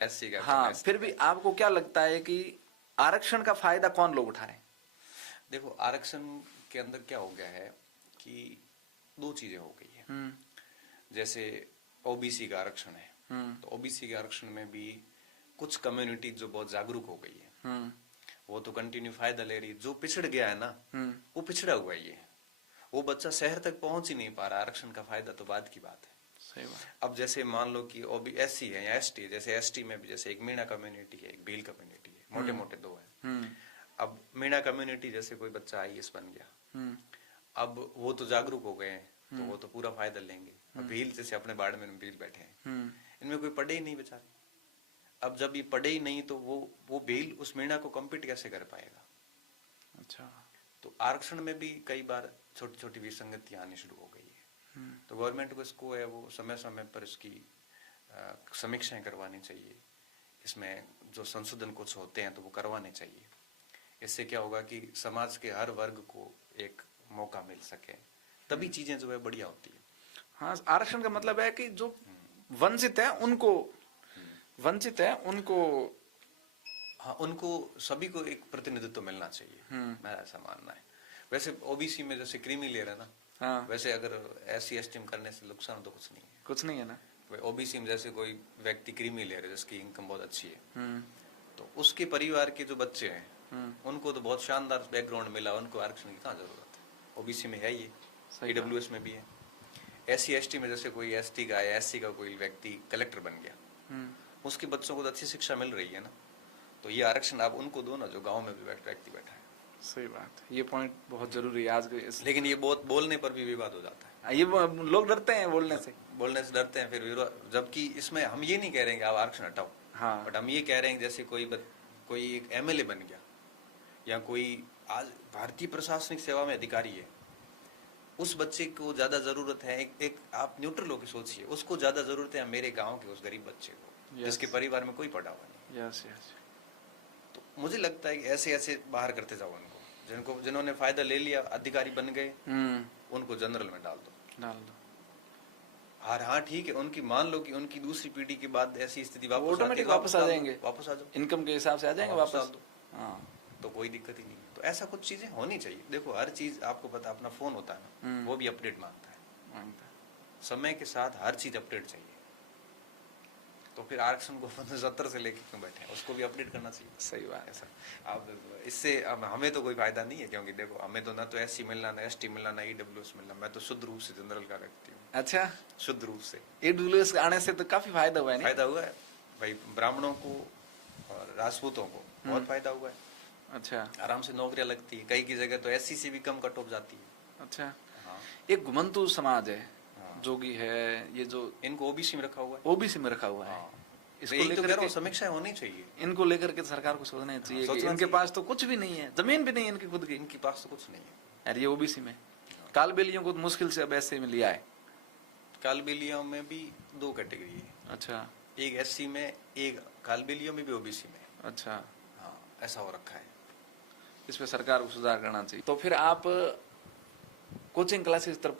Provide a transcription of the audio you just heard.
SC का हाँ, ST फिर का। भी आपको क्या लगता है कि आरक्षण का फायदा कौन लोग उठा रहे हैं? देखो आरक्षण के अंदर क्या हो गया है कि दो चीजें हो गई है। जैसे ओबीसी का आरक्षण है, तो ओबीसी के आरक्षण में भी कुछ कम्युनिटी जो बहुत जागरूक हो गई है, वो तो कंटिन्यू फायदा ले रही है। जो पिछड़ गया है ना, वो पिछड़ा हुआ ही है। वो बच्चा शहर तक पहुंच ही नहीं पा रहा। आरक्षण का फायदा तो बाद की बात है। सही बात। अब जैसे मान लो कि ओबी एससी है या एसटी, जैसे एसटी में भी जैसे एक मीणा कम्युनिटी है, एक भील कम्युनिटी है, मोटे मोटे दो है। अब मीणा कम्युनिटी जैसे कोई बच्चा आईएएस बन गया, अब वो तो जागरूक हो गए हैं, तो वो तो पूरा फायदा लेंगे। अब भील जैसे अपने बाड़ में भील बैठे हैं, इनमें कोई पढ़े ही नहीं बेचारे। अब जब ये पढ़े ही नहीं तो वो भील उस मीणा को कम्पीट कैसे कर पाएगा? अच्छा। तो आरक्षण में भी कई बार छोटी छोटी विसंगतियां आनी शुरू हो गई है। तो गवर्नमेंट को इसको है वो समय समय पर इसकी समीक्षाएं करवानी चाहिए। इसमें जो संशोधन कुछ होते हैं तो वो करवाने चाहिए। इससे क्या होगा कि समाज के हर वर्ग को एक मौका मिल सके, तभी चीजें जो है बढ़िया होती है। हाँ, आरक्षण का मतलब है कि जो वंचित है उनको, वंचित है उनको, हाँ, उनको सभी को एक प्रतिनिधित्व मिलना चाहिए, मेरा ऐसा मानना है। वैसे ओबीसी में जैसे क्रीमी लेयर है ना, हाँ, वैसे अगर एससी एसटी में करने से नुकसान तो कुछ नहीं है। कुछ नहीं है ना। ओबीसी में जैसे कोई व्यक्ति क्रीमी ले रहा है जिसकी इनकम बहुत अच्छी है, तो उसके परिवार के जो बच्चे हैं उनको तो बहुत शानदार बैकग्राउंड मिला, उनको आरक्षण की कहाँ जरूरत है? ओबीसी में है ये, ईडब्ल्यूएस में भी है। एससी एसटी में जैसे कोई एसटी का या एससी का कोई व्यक्ति कलेक्टर बन गया, उसके बच्चों को तो अच्छी शिक्षा मिल रही है ना, तो ये आरक्षण आप उनको दो ना जो गाँव में भी व्यक्ति बैठा है। सही बात है, ये पॉइंट बहुत जरूरी है आज के लेकिन ये बहुत बोलने पर भी विवाद हो जाता है। ये लोग डरते हैं बोलने से, डरते हैं, फिर विरोध। जबकि इसमें हम ये नहीं कह रहे हैं कि आप आरक्षण हटाओ, हाँ, बट हम ये कह रहे हैं जैसे कोई एक एमएलए बन गया या कोई आज भारतीय प्रशासनिक सेवा में अधिकारी है, उस बच्चे को ज्यादा जरूरत है, एक आप न्यूट्रल होकर सोचिए, उसको ज्यादा जरूरत है मेरे गांव के उस गरीब बच्चे को जिसके परिवार में कोई पढ़ा हुआ नहीं। Yes yes. तो मुझे लगता है कि ऐसे ऐसे बाहर करते जाओ उनको, जिन्होंने फायदा ले लिया, अधिकारी बन गए, उनको जनरल में डाल दो। हाँ ठीक है, उनकी मान लो कि उनकी दूसरी पीढ़ी के बाद ऐसी स्थिति ऑटोमेटिक वापस आ जाएंगे, वापस आ जाओ, इनकम के हिसाब से आ जाएंगे वापस। हाँ, तो कोई दिक्कत ही नहीं। तो ऐसा कुछ चीजें होनी चाहिए। देखो हर चीज आपको पता, अपना फोन होता है ना, वो भी अपडेट मांगता है। समय के साथ हर चीज अपडेट चाहिए। तो फिर आरक्षण को 70 से लेके क्यों बैठे हैं, उसको भी अपडेट करना चाहिए। सही बात है। ऐसा अब इससे अब हमें तो कोई फायदा नहीं है, क्योंकि देखो हमें तो ना तो एससी मिलना, ना एसटी मिलना, ना ईडब्ल्यूएस मिलना। मैं तो शुद्ध रूप से जनरल का व्यक्ति हूँ। अच्छा, शुद्ध रूप से ईडब्ल्यूएस आने से तो काफी फायदा हुआ है। फायदा हुआ है भाई, ब्राह्मणों को और राजपूतों को बहुत फायदा हुआ है। अच्छा, आराम से नौकरियां लगती है, कई की जगह तो एससी से भी कम कट ऑफ जाती है। अच्छा। हाँ, एक घुमंतु समाज है, जोगी है, ये जो इनको ओबीसी में रखा हुआ है, ओबीसी में रखा हुआ है। इसको लेकर के समीक्षा होनी चाहिए। इनको लेकर के सरकार को सोचना चाहिए कि इनके पास तो कुछ भी नहीं है, जमीन भी नहीं है इनकी खुद की, इनके पास तो कुछ नहीं है यार। ये ओबीसी में कालबेलियों को मुश्किल से अब ऐसे में लिया है। कालबेलियों में भी दो कैटेगरी है। अच्छा, एक एससी में, एक कालबेलियों में भी ओबीसी में। अच्छा, हाँ, ऐसा हो रखा है। इस पे सरकार को सुधार करना चाहिए। तो फिर आप कोचिंग क्लासेस तरफ